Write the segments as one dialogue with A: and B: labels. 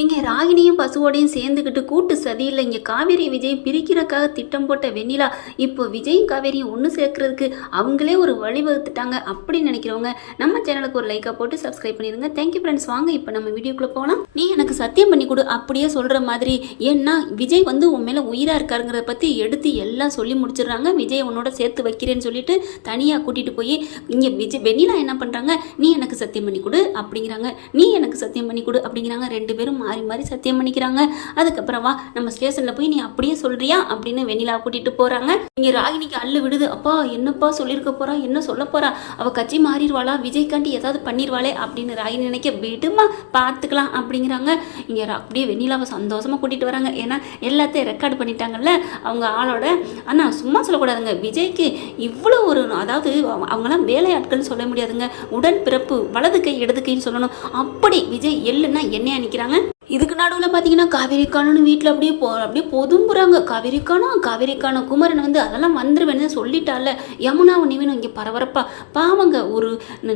A: இங்கே ராகினியும் பசுவோடையும் சேர்ந்துக்கிட்டு கூட்டு சதியில் இங்கே காவேரி விஜய் பிரிக்கிறக்காக திட்டம் போட்ட வெண்ணிலா இப்போ விஜயும் காவேரியும் ஒன்று சேர்க்கறதுக்கு அவங்களே ஒரு வழிவகுத்துட்டாங்க அப்படின்னு நினைக்கிறவங்க நம்ம சேனலுக்கு ஒரு லைக்காக போட்டு சப்ஸ்கிரைப் பண்ணிடுங்க தேங்க்யூ ஃப்ரெண்ட்ஸ் வாங்க இப்போ நம்ம வீடியோக்குள்ளே போகலாம் நீ எனக்கு சத்தியம் பண்ணி கொடு அப்படியே சொல்கிற மாதிரி. ஏன்னா விஜய் வந்து உன் மேலே உயிராக இருக்காருங்கிறத பற்றி எடுத்து எல்லாம் சொல்லி முடிச்சிடுறாங்க. விஜய் உன்னோட சேர்த்து வைக்கிறேன்னு சொல்லிட்டு தனியாக கூட்டிகிட்டு போய் இங்கே விஜய் வெண்ணிலா என்ன பண்ணுறாங்க நீ எனக்கு சத்தியம் பண்ணி கொடு அப்படிங்கிறாங்க. நீ எனக்கு சத்தியம் பண்ணி கொடு அப்படிங்கிறாங்க. ரெண்டு பேரும் மாறி மாறி சத்தியம் பண்ணிக்கிறாங்க. அதுக்கப்புறம் வா நம்ம ஸ்டேஷனில் போய் நீ அப்படியே சொல்றியா? அப்படின்னு வெண்ணிலா கூட்டிட்டு போறாங்க. இங்க ராகினிக்கு அள்ளு விடுது. அப்பா என்னப்பா சொல்லியிருக்க போறா? என்ன சொல்ல போறா? அவ கட்சி மாறிடுவாளா? விஜய்காண்டி ஏதாவது பண்ணிடுவாளே? அப்படின்னு ராகினி நினைக்க விடுமா பார்த்துக்கலாம் அப்படிங்கிறாங்க. இங்க அப்படியே வெண்ணிலாவை சந்தோஷமா கூட்டிட்டு வராங்க. ஏன்னா எல்லாத்தையும் ரெக்கார்டு பண்ணிட்டாங்கல்ல. அவங்க ஆளோட ஆனா சும்மா சொல்லக்கூடாதுங்க. விஜய்க்கு இவ்வளோ ஒரு அதாவது அவங்களாம் அவங்கெல்லாம் வேலையாட்கள்னு சொல்ல முடியாதுங்க. உடன் பிறப்பு வலது கை இடது கைன்னு சொல்லணும். அப்படி விஜய் எள்ளுன்னா என்னையா நிற்கிறாங்க இதுக்கு நடுவில் பார்த்தீங்கன்னா காவேரி வீட்டில் அப்படியே போ அப்படியே பொதும்புறாங்க. காவேரிக்கானோ காவேரிக்கானோ குமரன் வந்து அதெல்லாம் வந்துருவேன்னு சொல்லிட்டால யமுனாவும் நிவினும் இங்கே பரபரப்பா. பாவங்க ஒரு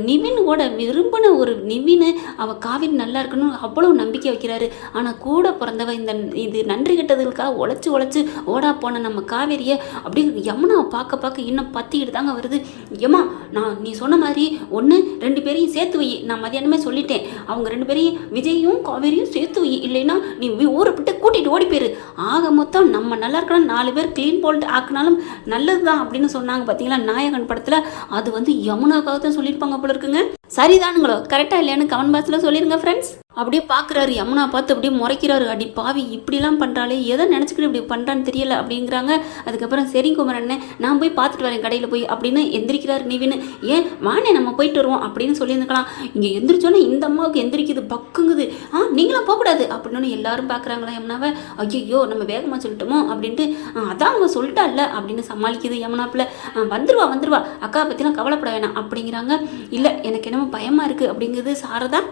A: நிவினோட விரும்பின ஒரு நிவின் அவள் காவேரி நல்லா இருக்கணும்னு அவ்வளோ நம்பிக்கை வைக்கிறாரு. ஆனால் கூட பிறந்தவ இந்த இது நன்றி கெட்டதுக்காக உழைச்சி உழைச்சி ஓடா போன நம்ம காவேரியை அப்படியே யமுனாவை பார்க்க பார்க்க இன்னும் பத்திக்கிட்டு தாங்க வருது. ஏமா நான் நீ சொன்ன மாதிரி ஒன்று ரெண்டு பேரையும் சேர்த்து வை. நான் மதியானமே சொல்லிட்டேன். அவங்க ரெண்டு பேரையும் விஜயும் காவேரியும் சேர்த்து வை. இல்லைன்னா நீ ஊரை விட்டு கூட்டிகிட்டு ஓடி போயிரு. ஆக மொத்தம் நம்ம நல்லா இருக்கணும் நாலு பேர் க்ளீன் போல்ட் ஆக்குனாலும் நல்லது தான் அப்படின்னு சொன்னாங்க. பார்த்தீங்களா நாயகன் படத்தில் அது வந்து யமுனாக்காக தான் சொல்லியிருப்பாங்க போல இருக்குங்க. சரிதானுங்களோ? கரெக்டாக இல்லையான்னு கமெண்ட் பாக்ஸில் சொல்லிடுங்க ஃப்ரெண்ட்ஸ் அப்படியே பார்க்குறாரு யமுனா பார்த்து அப்படியே முறைக்கிறாரு. அடி பாவி இப்படிலாம் பண்ணுறாளே எதை நினச்சிக்கிட்டு இப்படி பண்ணுறான்னு தெரியல அப்படிங்கிறாங்க. அதுக்கப்புறம் சரி குமரண்ணே நான் போய் பார்த்துட்டு வரேன் கடையில் போய் அப்படின்னு எந்திரிக்கிறாரு நிவின்னு ஏன் வானே நம்ம போயிட்டு வருவோம் அப்படின்னு சொல்லியிருந்துக்கலாம். இங்கே எந்திரிச்சோன்னே இந்த அம்மாவுக்கு எந்திரிக்குது பக்குங்குது. ஆ நீங்களும் போகக்கூடாது அப்படின்னு எல்லாரும் பார்க்குறாங்களா யமுனாவை. ஐயோ நம்ம வேகமாக சொல்லிட்டோமோ அப்படின்ட்டு அதான் அவங்க சொல்லிட்டால அப்படின்னு சமாளிக்குது யமுனாப்பில். வந்துருவா வந்துருவா. அக்கா பற்றிலாம் கவலைப்பட வேணாம் அப்படிங்கிறாங்க. இல்லை எனக்கு என்னமோ பயமாக இருக்குது அப்படிங்கிறது சாரதா.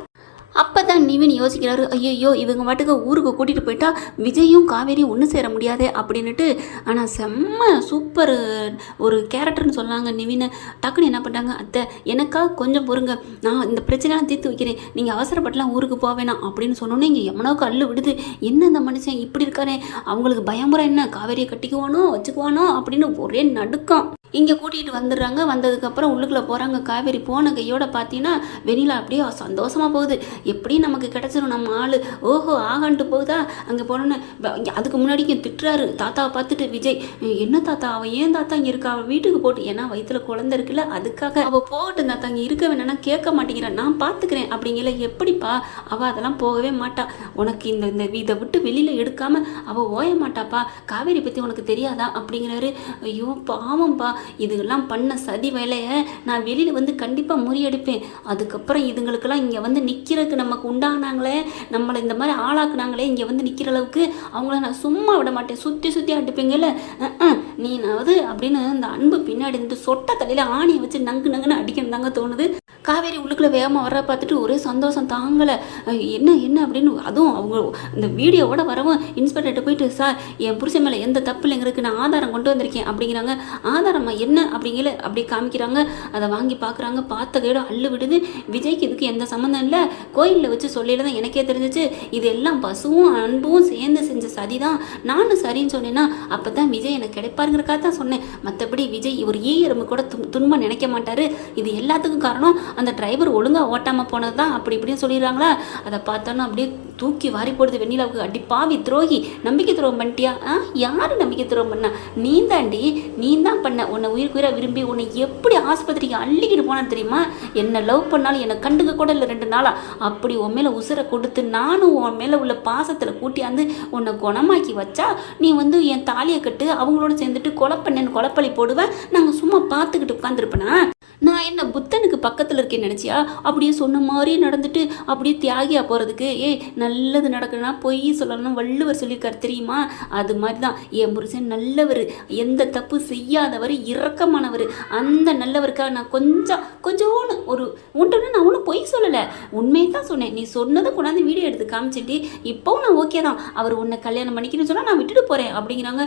A: அப்போ தான் நிவின் யோசிக்கிறாரு ஐயோ இவங்க பாட்டுக்கு ஊருக்கு கூட்டிகிட்டு போயிட்டா விஜயும் காவேரியும் ஒன்று சேர முடியாதே அப்படின்னுட்டு ஆனால் செம்ம சூப்பர் ஒரு கேரக்டர்னு சொன்னாங்க நிவின். டக்குன்னு என்ன பண்ணுறாங்க அத்தை எனக்கா கொஞ்சம் பொறுங்க நான் இந்த பிரச்சனைலாம் தீர்த்து வைக்கிறேன். நீங்கள் அவசரப்பட்டுலாம் ஊருக்கு போவேணாம் அப்படின்னு சொன்னோன்னே இங்கே எமனாவுக்கு அள்ளு விடுது. என்ன இந்த மனுஷன் இப்படி இருக்காரே அவங்களுக்கு பயமுறை என்ன? காவேரியை கட்டிக்குவானோ வச்சுக்குவானோ? அப்படின்னு ஒரே நடுக்கம். இங்கே கூட்டிகிட்டு வந்துடுறாங்க. வந்ததுக்கப்புறம் உள்ளுக்குள்ளே போகிறாங்க காவேரி போன கையோட பார்த்தீங்கன்னா வெண்ணிலா அப்படியே சந்தோஷமாக போகுது. எப்படி நமக்கு கிடச்சிரும் நம்ம ஆள்? ஓஹோ ஆகான்ட்டு போகுதா? அங்கே போனோன்னே அதுக்கு முன்னாடி இங்கே திட்டுறாரு. தாத்தாவை பார்த்துட்டு விஜய் என்ன தாத்தா? அவன் ஏன் தாத்தா இங்கே இருக்கா? அவன் வீட்டுக்கு போட்டு ஏன்னா வயிற்றுல குழந்தை இருக்குல்ல அதுக்காக. அவள் போகட்டும் தாத்தா இங்கே இருக்க வேணாம்னா கேட்க மாட்டேங்கிறான். நான் பார்த்துக்கிறேன் அப்படிங்கல எப்படிப்பா? அவள் அதெல்லாம் போகவே மாட்டா. உனக்கு இந்த இந்த இதை விட்டு வெளியில் எடுக்காமல் அவள் ஓய மாட்டாப்பா. காவேரி பற்றி உனக்கு தெரியாதா? அப்படிங்கிறாரு. ஐயோ பாவம்ப்பா இதுகெல்லாம் பண்ண சதி வேலையை நான் வெளியில் வந்து கண்டிப்பாக முறியடிப்பேன். அதுக்கப்புறம் இதுங்களுக்கெல்லாம் இங்கே வந்து நிற்கிறதுக்கு நமக்கு உண்டானாங்களே நம்மளை இந்த மாதிரி ஆளாக்குனாங்களே இங்கே வந்து நிற்கிற அளவுக்கு அவங்கள நான் சும்மா விட மாட்டேன். சுற்றி சுற்றி அடிப்பீங்கல்ல நீனாவது அப்படின்னு இந்த அன்பு பின்னாடி இருந்து சொட்ட தலையில் ஆணியை வச்சு நங்கு நங்குன்னு அடிக்கணும் தாங்க தோணுது. காவேரி உள்ளுக்குள்ளே வேகமாக வர பார்த்துட்டு ஒரே சந்தோஷம் தாங்கலை. என்ன என்ன அப்படின்னு அதுவும் அவங்க இந்த வீடியோவோட வரவும் இன்ஸ்பெக்டர்கிட்ட போயிட்டு சார் என் புருஷன் மேலே எந்த தப்பு இல்லைங்கிறதுக்கு நான் ஆதாரம் கொண்டு வந்திருக்கேன். அப்படிங்கிறாங்க. ஆதாரம் என்ன? அப்படிங்கல அப்படி காமிக்கிறாங்க அதை வாங்கி பார்க்குறாங்க பார்த்த கையோட அள்ளு விடுது. விஜய்க்கு இதுக்கு எந்த சம்மந்தம் இல்லை. கோயிலில் வச்சு சொல்லியில தான் எனக்கே தெரிஞ்சிச்சு. இது எல்லாம் பசுவும் அன்பும் சேர்ந்து செஞ்ச சதி தான். நானும் சரின்னு சொன்னேன்னா அப்போ தான் விஜய் எனக்கு கிடைப்பாருங்கிறக்காக தான் சொன்னேன். மற்றபடி விஜய் ஒரு ஈ எறும்பு கூட தும் துன்பம் நினைக்க மாட்டார். இது எல்லாத்துக்கும் காரணம் அந்த டிரைவர் ஒழுங்காக ஓட்டாமல் போனது தான். அப்படி இப்படின்னு சொல்லிடுறாங்களா? அதை பார்த்தோன்னா அப்படியே தூக்கி வாரி போடுது வெண்ணிலாவுக்கு. அடி பாவி துரோகி நம்பிக்கை துரோகம் பண்ணிட்டியா? ஆ? யார் நம்பிக்கை துரோகம் பண்ணா? நீ தாண்டி நீ தான் பண்ண. உன்னை உயிருக்கு உயிராக விரும்பி உன்னை எப்படி ஆஸ்பத்திரிக்கு அள்ளிக்கிட்டு போனேன்னு தெரியுமா? என்னை லவ் பண்ணாலும் என்னை கண்டுக்க கூட இல்லை ரெண்டு நாளா. அப்படி உன் மேலே உசுரை கொடுத்து நானும் உன் மேலே உள்ள பாசத்தில் கூட்டியாந்து உன்னை குணமாக்கி வச்சா நீ வந்து என் தாலியை கட்டு அவங்களோட சேர்ந்துட்டு கொலை பண்ணேன்னு கொலைப்பழி போடுவேன் நாங்கள் சும்மா பார்த்துக்கிட்டு உட்காந்துருப்பேனா நான் என்ன புத்தனுக்கு பக்கத்தில் இருக்கேன்னு நினச்சியா? அப்படியே சொன்ன மாதிரி நடந்துட்டு அப்படியே தியாகியாக போகிறதுக்கு ஏய் நல்லது நடக்கணும்னா பொய் சொல்லணும்னா வள்ளுவர் சொல்லியிருக்காரு தெரியுமா? அது மாதிரி தான் என் புருஷன் நல்லவர். எந்த தப்பு செய்யாதவர் இரக்கமானவர். அந்த நல்லவருக்காக நான் கொஞ்சம் கொஞ்சோன்னு ஒரு உன்ட்டு நான் ஒன்றும் பொய் சொல்லலை. உண்மையை தான் சொன்னேன். நீ சொன்னதை கொண்டாந்து வீடியோ எடுத்து காமிச்சிட்டு இப்போவும் நான் ஓகே தான். அவர் உன்னை கல்யாணம் பண்ணிக்கணும்னு சொன்னால் நான் விட்டுட்டு போகிறேன் அப்படிங்கிறாங்க.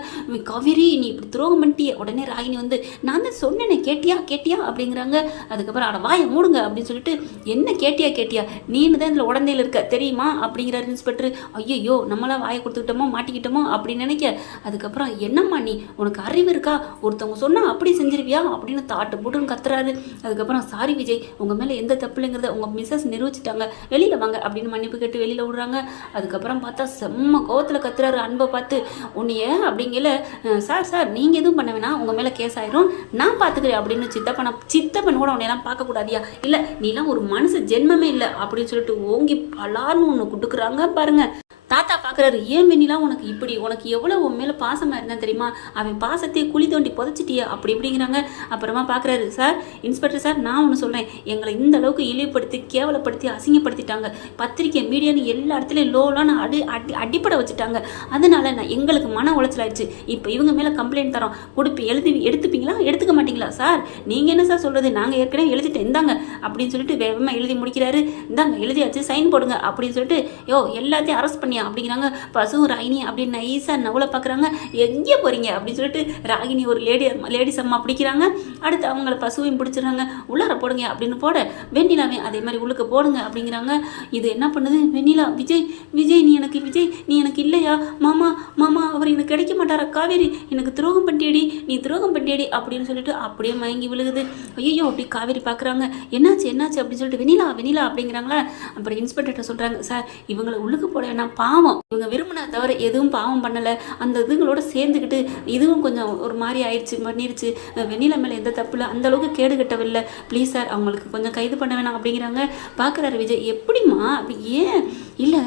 A: கவிரி நீ இப்படி துரோகம் பண்ணிட்டியே. உடனே ராகினி வந்து நான் தான் சொன்னேனே கேட்டியா கேட்டியா அப்படிங்கிற. அப்படிங்கிறாங்க அதுக்கப்புறம் அட வாயை மூடுங்க அப்படின்னு சொல்லிட்டு என்ன கேட்டியா கேட்டியா? நீனு தான் இதில் உடந்தையில் இருக்க தெரியுமா? அப்படிங்கிற இன்ஸ்பெக்டர் ஐயோ நம்மளாம் வாயை கொடுத்துக்கிட்டோமோ மாட்டிக்கிட்டோமோ? அப்படின்னு நினைக்க. அதுக்கப்புறம் என்னம்மா நீ? உனக்கு அறிவு இருக்கா? ஒருத்தவங்க சொன்னால் அப்படி செஞ்சிருவியா? அப்படின்னு தாட்டு போட்டுன்னு கத்துறாரு. அதுக்கப்புறம் சாரி விஜய் உங்கள் மேலே எந்த தப்பு இல்லைங்கிறத உங்கள் மிஸ்ஸஸ் நிரூபிச்சிட்டாங்க. வெளியில் வாங்க அப்படின்னு மன்னிப்பு கேட்டு வெளியில் விடுறாங்க அதுக்கப்புறம் பார்த்தா செம்ம கோவத்தில் கத்துறாரு அன்பை பார்த்து. உன்னைய அப்படிங்கல சார் சார் நீங்கள் எதுவும் பண்ண வேணாம். உங்கள் மேலே கேஸ் ஆயிரும். நான் பார்த்துக்கிறேன் அப்படின்னு சித்தப்பனை சித்தப்பன் கூட உன்னையெல்லாம் பார்க்கக்கூடாதியா? இல்லை நீலாம் ஒரு மனுஷ ஜென்மமே இல்லை அப்படின்னு சொல்லிட்டு ஓங்கி பலார்னு ஒன்று கொடுக்குறாங்க பாருங்கள் தாத்தா பார்க்குறாரு ஏன் வெண்ணிலாம் உனக்கு இப்படி உனக்கு எவ்வளோ உன் மேலே பாசமாக இருந்தான் தெரியுமா? அவன் பாசத்தையே குழி தோண்டி புதைச்சிட்டியே அப்படி இப்படிங்கிறாங்க. அப்புறமா பார்க்குறாரு சார் இன்ஸ்பெக்டர் சார் நான் ஒன்று சொல்கிறேன் எங்களை இந்த அளவுக்கு இழிவுபடுத்தி கேவலப்படுத்தி அசிங்கப்படுத்திட்டாங்க. பத்திரிக்கை மீடியான்னு எல்லா இடத்துலையும் லோலான அடி அடி அடிப்படை வச்சுட்டாங்க. அதனால நான் எங்களுக்கு மன உளைச்சல் ஆயிடுச்சு இப்போ இவங்க மேலே கம்ப்ளைண்ட் தரோம். கொடுப்பி எழுதி எடுத்துப்பீங்களா? எடுத்துக்க மாட்டீங்களா? சார் நீங்கள் என்ன சார் சொல்கிறது நாங்கள் ஏற்கனவே எழுதிட்டேன் இந்தாங்க அப்படின்னு சொல்லிட்டு வேகமாக எழுதி முடிக்கிறாரு. இந்தாங்க எழுதியாச்சு. சைன் போடுங்க அப்படின்னு சொல்லிட்டு யோ எல்லாத்தையும் அரெஸ்ட் பண்ணியா? அப்படிங்கிறாங்க. பசுவும் ராகினி அப்படின்னு நைஸாக நவலை பார்க்குறாங்க எங்கே போகிறீங்க அப்படின்னு சொல்லிட்டு ராகினி ஒரு லேடி லேடிஸ் அம்மா பிடிக்கிறாங்க. அடுத்து அவங்கள பசுவையும் பிடிச்சிடுறாங்க. உள்ளார போடுங்க அப்படின்னு போட வெண்ணிலாவே அதே மாதிரி உள்ளுக்கு போடுங்க அப்படிங்கிறாங்க. இது என்ன பண்ணுது? வெண்ணிலா விஜய் விஜய் நீ எனக்கு விஜய் நீ எனக்கு இல்லையா? மாமா மாமா அவர் எனக்கு கிடைக்க மாட்டாரா? காவேரி எனக்கு துரோகம் பண்ணியடி நீ துரோகம் பண்ணியடி அப்படின்னு சொல்லிட்டு அப்படியே மயங்கி விழுகுது. ஐயோ அப்படி காவேரி பார்க்குறாங்க என்னாச்சு என்னாச்சு? அப்படின்னு சொல்லிட்டு வெண்ணிலா வெண்ணிலா அப்படிங்கிறாங்களா. அப்புறம் இன்ஸ்பெக்டர்கிட்ட சொல்கிறாங்க சார் இவங்களை உள்ளுக்கு போட வேணாம். பாவம். இவங்க விரும்பின தவிர எதுவும் பாவம் பண்ணலை. அந்த இதுங்களோட சேர்ந்துக்கிட்டு இதுவும் கொஞ்சம் ஒரு மாதிரி ஆயிடுச்சு பண்ணிருச்சு. வெண்ணில மேலே எந்த தப்பு இல்லை அந்தளவுக்கு கேடு கட்டவில்லை. ப்ளீஸ் சார் அவங்களுக்கு கொஞ்சம் கைது பண்ண வேணாம் அப்படிங்கிறாங்க. பார்க்குறாரு விஜய். எப்படிம்மா? அப்படி ஏன்? இல்லை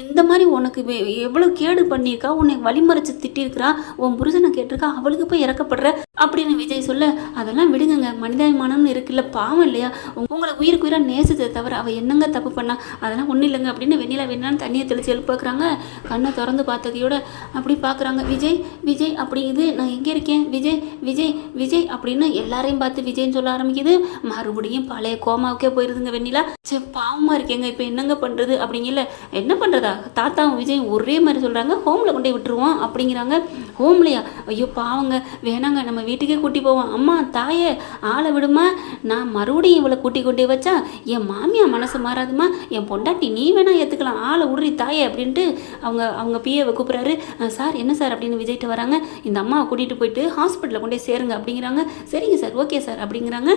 A: இந்த மாதிரி உனக்கு எவ்வளோ கேடு பண்ணியிருக்கா? உன்னை வழிமறைச்சு திட்டிருக்கிறா உன் புருஷனை கேட்டிருக்கா? அவளுக்கு போய் இறக்கப்படுற? அப்படின்னு விஜய் சொல்ல அதெல்லாம் விடுங்கங்க. மனிதாபிமானம்னு இருக்குல்ல. பாவம் இல்லையா? உங்களை உயிருக்கு உயிராக நேசிச்சதை தவிர அவள் என்னங்க தப்பு பண்ணா? அதெல்லாம் ஒன்றும் இல்லைங்க. அப்படின்னு வெண்ணிலா வேணான்னு தண்ணியை தெளிச்சு எழுப்பாக்குறாங்க கண்ணை திறந்து பார்த்ததையோட அப்படி பார்க்குறாங்க. விஜய் விஜய் அப்படி இது நான் எங்கே இருக்கேன்? விஜய் விஜய் விஜய் அப்படின்னு எல்லாரையும் பார்த்து விஜய்ன்னு சொல்ல ஆரம்பிக்குது. மறுபடியும் பழைய கோமாவுக்கே போயிருதுங்க வெண்ணிலா. சரி பாவமாக இருக்கேங்க. இப்போ என்னங்க பண்ணுறது அப்படிங்கல. என்ன பண்ணுறதா தாத்தாவும் விஜயும் ஒரே மாதிரி சொல்கிறாங்க ஹோமில் கொண்டு விட்டுருவோம் அப்படிங்கிறாங்க. ஹோம்லையா? ஐயோ பாவங்க. வேணாங்க நம்ம வீட்டுக்கே கூட்டி போவோம். அம்மா தாயே ஆளை விடுமா? நான் மறுபடியும் இவளை கூட்டி கொண்டே வச்சா என் மாமியா மனசு மாறாதுமா? என் பொண்டாட்டி நீ வேணா ஏற்றுக்கலாம் ஆளை விடுறி தாயே அப்படின்ட்டு அவங்க அவங்க பிஏவை கூப்பிட்றாரு. சார் என்ன சார் அப்படின்னு விஜய்கிட்ட வராங்க. இந்த அம்மாவை கூட்டிகிட்டு போயிட்டு ஹாஸ்பிட்டலில் கொண்டு போய் சேருங்க அப்படிங்கிறாங்க. சரிங்க சார் ஓகே சார் அப்படிங்கிறாங்க.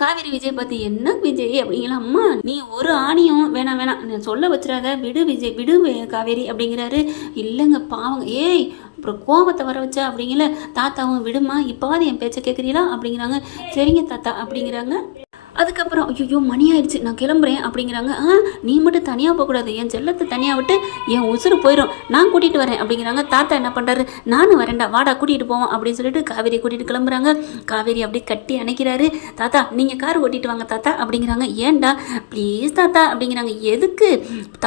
A: காவேரி விஜய் பார்த்து என்ன விஜய்? அப்படிங்கிற அம்மா நீ ஒரு ஆணியும் வேணாம் வேணாம். நான் சொல்ல வச்சிடாத. விடு விஜய் விடு காவேரி அப்படிங்கிறாரு. இல்லைங்க பாவங்க. ஏய் அப்புறம் கோபத்தை வர வச்சா? அப்படிங்கல. தாத்தாவும் விடுமா இப்போவாது என் பேச்சை கேட்குறீங்களா அப்படிங்கிறாங்க. சரிங்க தாத்தா அப்படிங்கிறாங்க. அதுக்கப்புறம் ஐயோ மணி ஆயிடுச்சு நான் கிளம்புறேன் அப்படிங்கிறாங்க. ஆ நீ மட்டும் தனியாக போகக்கூடாது என் செல்லத்தை தனியாக விட்டு என் உசுறு போயிடும் நான் கூட்டிகிட்டு வரேன் அப்படிங்கிறாங்க. தாத்தா என்ன பண்ணுறாரு நானும் வரேன்டா வாடா கூட்டிகிட்டு போவோம் அப்படின்னு சொல்லிட்டு காவேரி கூட்டிகிட்டு கிளம்புறாங்க. காவேரி அப்படியே கட்டி அணைக்கிறாரு. தாத்தா நீங்கள் கார் ஓட்டிட்டு வாங்க தாத்தா அப்படிங்கிறாங்க. ஏன்டா ப்ளீஸ் தாத்தா அப்படிங்கிறாங்க. எதுக்கு?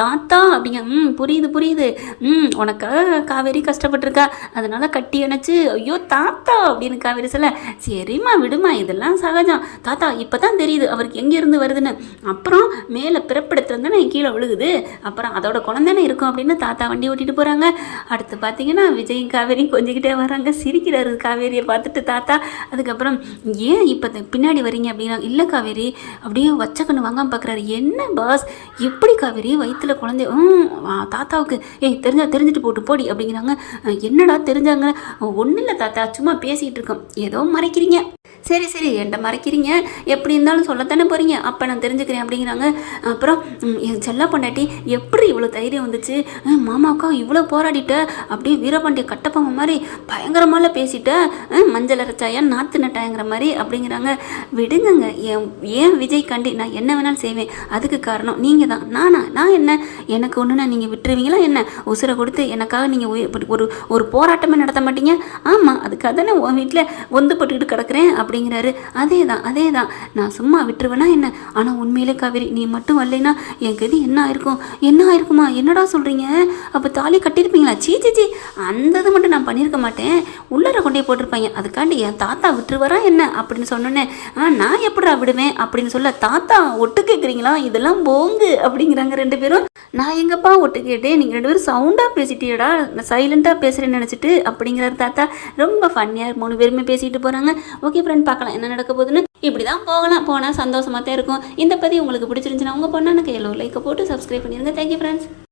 A: தாத்தா அப்படிங்க ம் புரியுது புரியுது. ம் உனக்காக காவேரி கஷ்டப்பட்டிருக்கா. அதனால கட்டி அணைச்சு ஐயோ தாத்தா அப்படின்னு காவேரி சொல்ல. சரிம்மா விடுமா இதெல்லாம் சகஜம். தாத்தா இப்போ தான் தெரியும் தெரியுது அவருக்கு எங்கேருந்து வருதுன்னு. அப்புறம் மேலே பிறப்பிடத்துல கீழே விழுகுது. அப்புறம் அதோட குழந்தானே இருக்கும் அப்படின்னு தாத்தா வண்டி ஓட்டிட்டு போகிறாங்க அடுத்து பார்த்தீங்கன்னா விஜயும் காவேரியும் கொஞ்சிக்கிட்டே வராங்க. சிரிக்கிறாரு காவேரியை பார்த்துட்டு தாத்தா. அதுக்கப்புறம் ஏன் இப்போ பின்னாடி வரீங்க? அப்படின்னா இல்லை காவேரி அப்படியே வச்ச கண்ணு வாங்காமல் பார்க்குறாரு என்ன பாஸ்? எப்படி காவேரி? வயிற்றில் குழந்தை ம் தாத்தாவுக்கு ஏய் தெரிஞ்சா தெரிஞ்சுட்டு போட்டு போடி அப்படிங்கிறாங்க. என்னடா தெரிஞ்சாங்க? ஒன்றும் இல்லை தாத்தா சும்மா பேசிகிட்டு இருக்கோம். ஏதோ மறைக்கிறீங்க. சரி சரி என்கிட்ட மறைக்கிறீங்க. எப்படி இருந்தாலும் சொல்லத்தானே போகிறீங்க அப்போ நான் தெரிஞ்சுக்கிறேன் அப்படிங்கிறாங்க. அப்புறம் என் செல்ல பொண்டாட்டி எப்படி இவ்வளோ தைரியம் வந்துச்சு? அஹ், மாமாக்கா இவ்வளோ போராடிட்ட. அப்படியே வீரபாண்டிய கட்டப்பொம்மை மாதிரி பயங்கரமால பேசிட்ட. மஞ்சள் அரைச்சாயா நாத்து நட்டாயங்கிற மாதிரி அப்படிங்கிறாங்க. விடுங்கங்க என் ஏன் விஜய் கண்டி நான் என்ன வேணாலும் செய்வேன். அதுக்கு காரணம் நீங்கள் தான் நானா நான் என்ன? எனக்கு ஒன்றுனா நீங்கள் விட்டுருவீங்களா என்ன? உசுரை கொடுத்து எனக்காக நீங்கள் ஒரு ஒரு போராட்டமே நடத்த மாட்டீங்க? ஆமாம் அதுக்காக தானே உன் வீட்டில் ஒந்து போட்டுக்கிட்டு கிடக்குறேன். அப்படிங்கிறாரு. அதே தான் அதே தான் நான் சும்மா விட்டுருவேனா என்ன? ஆனால் உண்மையிலே காவேரி நீ மட்டும் வரலைன்னா என் கதி என்ன ஆயிருக்கும்? என்ன ஆயிருக்குமா? என்னடா சொல்கிறீங்க அப்போ தாலி கட்டியிருப்பீங்களா? சீ சீ சீ. அந்த இது மட்டும் நான் பண்ணியிருக்க மாட்டேன். உள்ளார கொண்டே போட்டிருப்பாங்க. அதுக்காண்டி என் தாத்தா விட்டுருவாரா என்ன? அப்படின்னு சொன்னோன்னே ஆ நான் எப்படிடா விடுவேன்? அப்படின்னு சொல்ல தாத்தா ஒட்டு கேட்குறீங்களா இதெல்லாம் போங்கு. அப்படிங்கிறாங்க ரெண்டு பேரும். நான் எங்கப்பா ஒட்டு கேட்டேன்? நீங்கள் ரெண்டு பேரும் சவுண்டாக பேசிட்டியடா. நான் சைலண்ட்டாக பேசுகிறேன்னு நினச்சிட்டு அப்படிங்கிறாரு தாத்தா. ரொம்ப ஃபன்னியாக மூணு பேருமே பேசிட்டு போகிறாங்க ஓகே ஃப்ரெண்ட் பார்க்கலாம். என்ன நடக்க போகுதுன்னு இப்படி தான் போகலாம். போனால் சந்தோஷமாக தான் இருக்கும். இந்த பற்றி உங்களுக்கு பிடிச்சிருந்துச்சுன்னா உங்கள் பொண்ணானுக்கு கையில் லைக்கை போட்டு சப்ஸ்கிரைப் பண்ணிடுங்க தேங்க்யூ ஃப்ரெண்ட்ஸ்